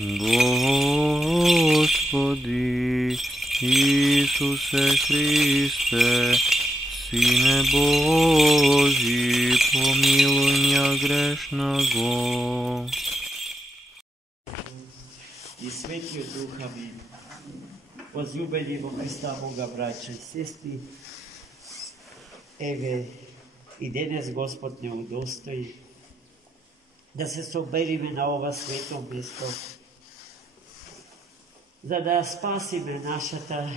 Господи Исусе Христе, Сине Божий, помилуй меня грешного. И Светлиот Духа ми, возлюбени во Христа Бога, браќа и сестри, еве и денес Господ не удостои да се собериме на ова свето место, за да спасиме нашата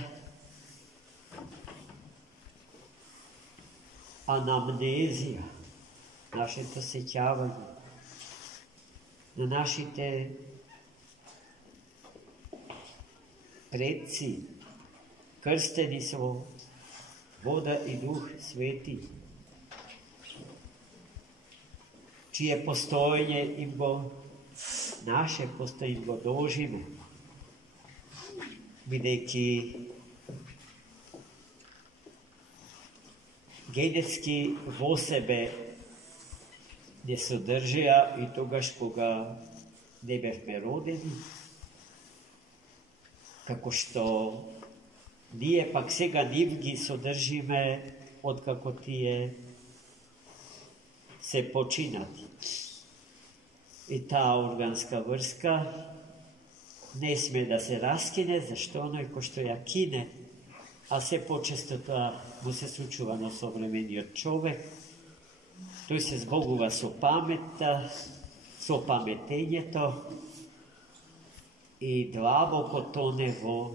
анамнезија, нашето сеќавање на нашите предци, крстени со вода и Дух Свети, чие постоење им го, наше постоење го дожиме, бидејќи генетски во себе не содржија и тогаш кога не бевме родени, како што ние пак сега нив ги содржиме откако тие се починати. И таа органска врска не сме да се раскине, зашто оној кој што ја кине, а се почесто тоа му се случува на современиот човек, тој се збогува со паметта, со паметењето и длабоко тоне во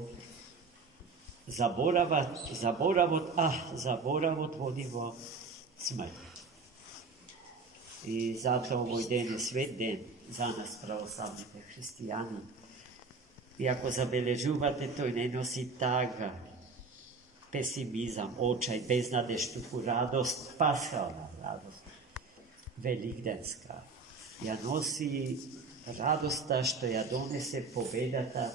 заборавот, а заборавот води во смрт. И затоа овој ден е свет ден за нас, православните христијани. И ако забележувате, тој не носи тага, песимизам, очај, безнадеж, туку радост, пасхална радост, великденска. Ја носи радоста што ја донесе победата,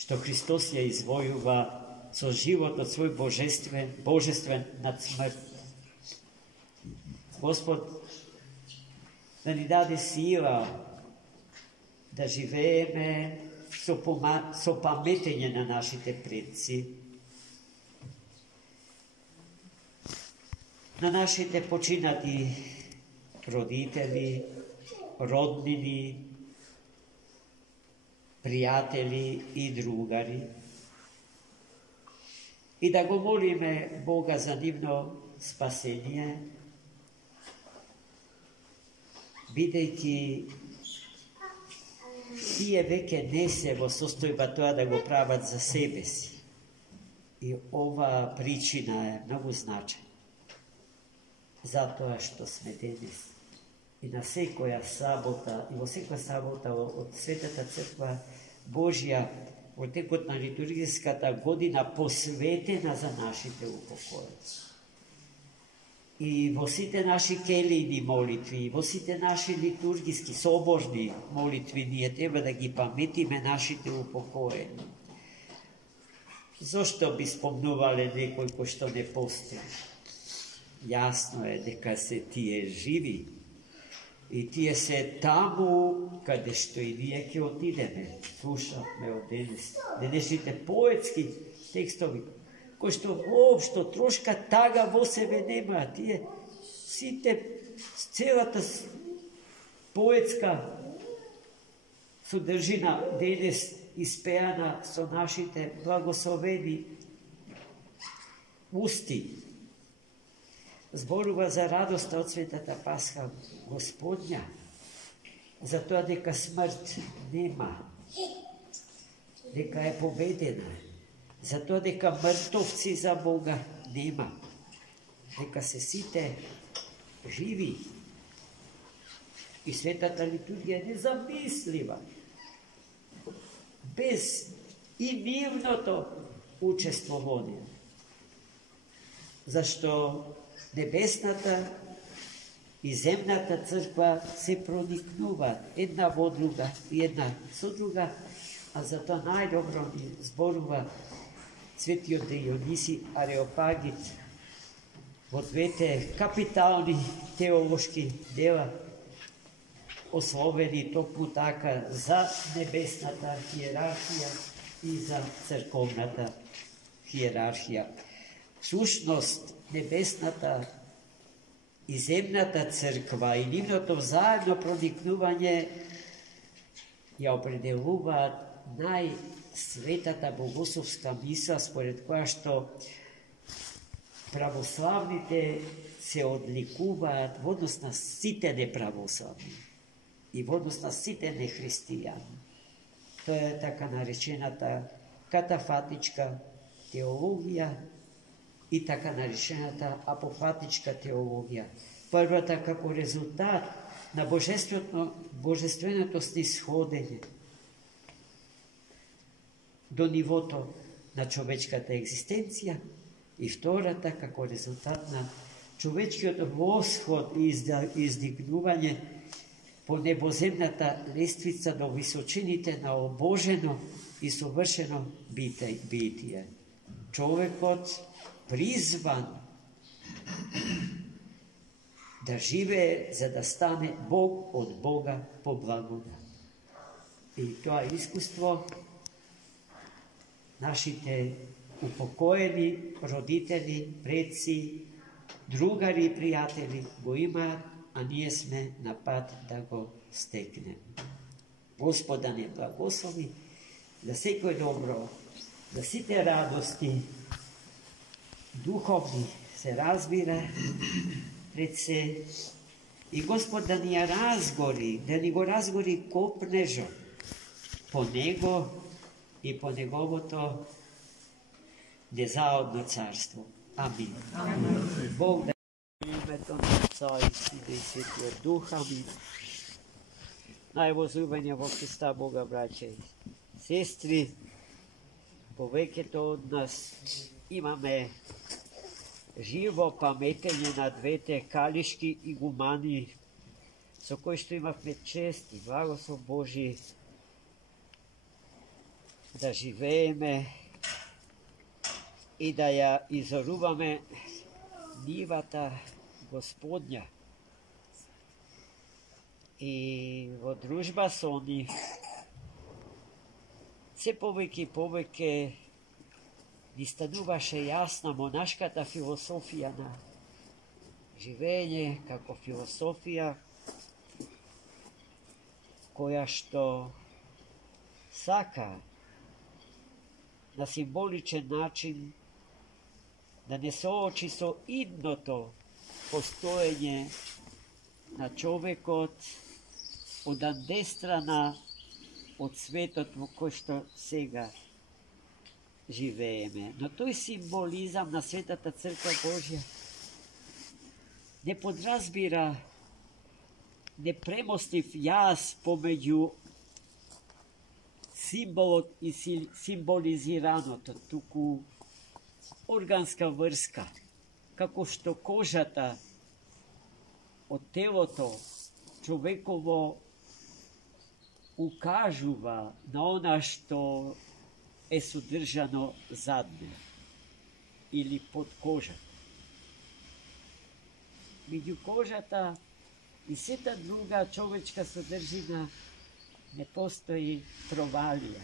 што Христос ја извојува со животот свој божествен над смрт. Господ да ни даде сила да живееме со паметење на нашите предци, на нашите починати родители, роднини, пријатели и другари, и да го молиме Бога за нивно спасение, бидејќи тие веќе не се во состојба тоа да го прават за себе си. И ова причина е многу значајна. Затоа што сме денес и на секоја сабота, и во секоја сабота од Светата Црква Божја, во текот на литургиската година посветена за нашите упокоени. И во сите наши келийни молитви, во сите наши литургиски соборни молитви, ние треба да ги паметиме нашите упокоени. Зошто би спомнувале некој кој што не постои? Јасно е дека се тие живи и тие се таму каде што и ние ќе отидеме. Слушавме од денешните поетски текстови, кои што воопшто трошка тага во себе нема. Тие сите, целата поетска содржина денес испеана со нашите благословени усти, зборува за радоста од Светата Пасха Господња, за тоа дека смрт нема, дека е победена, за тоа дека мртовци за Бога нема, дека се сите живи. И Светата литургија е незамислива без и нивното учество во неја. Зашто небесната и земната црква се проникнуваат една во друга и една со друга, а затоа најдобро ни зборува светиот Диониси Ареопагит во двете капитални теолошки дела oslovili tokmu така за небесната хиерархија и за црковната хиерархија. Всушност, небесната и земната црква и нивното заедно проникнување ја определуваат најсветата богословска мисла, според која што православните се одликуваат во однос на сите неправославни и во однос на сите нехристијани. Тоа е така наречената катафатичка теологија и така наречената апофатичка теологија. Првата како резултат на божественото снисходење до нивото на човечката екзистенција и втората како резултат на човечкиот восход и издигнување по небоземната лествица до височините на обожено и совршено битие. Човекот призван да живее за да стане Бог од Бога по благодат. И тоа искуство нашите упокоени родители, предци, другари и пријатели го имаат, а ние сме на пат да го стекнем. Господа не благослови да секој добро, да сите радости духовни се разбира пред се и Господ да ни ја разгори, да ни го разгори копнежо по Него и по Неговото незаодно царство. Амин. Амин. Бог да името на Отца и Сина и Светиот Дух. Амин. Највозлюбени во Христа Бога, браќа и сестри, повеќето од нас имаме живо паметење на двете калишки игумани со кои што имавме чест и благослов Божи да живееме и да ја изоруваме нивата Господња. И во дружба со нив се повеќе и повеќе ни стануваше јасна монашката философија на живење како философија која што сака на символичен начин да не соочи со идното постоење на човекот од андестрана од светот во кој што сега живееме. Но тој символизам на Светата Црква Божја не подразбира непремостив јаз помеѓу символот и символизираното, туку органска врска, како што кожата од телото човеково укажува на она што е содржано зад неа или под кожата. Меѓу кожата и сета друга човечка содржина не постои провалија,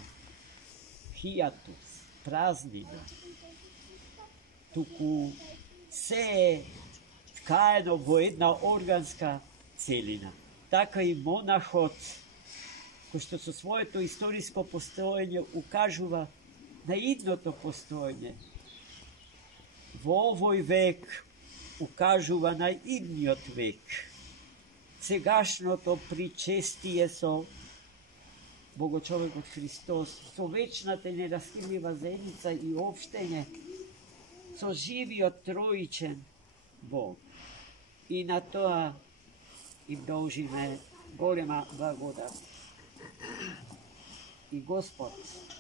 хијатус, празнина, туку се е ткаено во една органска целина. Така и монахот, кој што со своето историско постоење укажува на идното постоење, во овој век укажува на идниот век. Сегашното причестие со Богочовекот Христос, со вечната нераскинлива заедница и општење со живиот троичен Бог. И на тоа им должиме голема благодат. И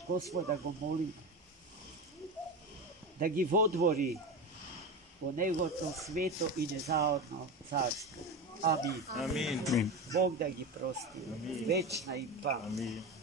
Господа го моли да ги водвори во Неговото свето и незаодно царство. Амин. Амин. Бог да ги прости. Вечна им памет.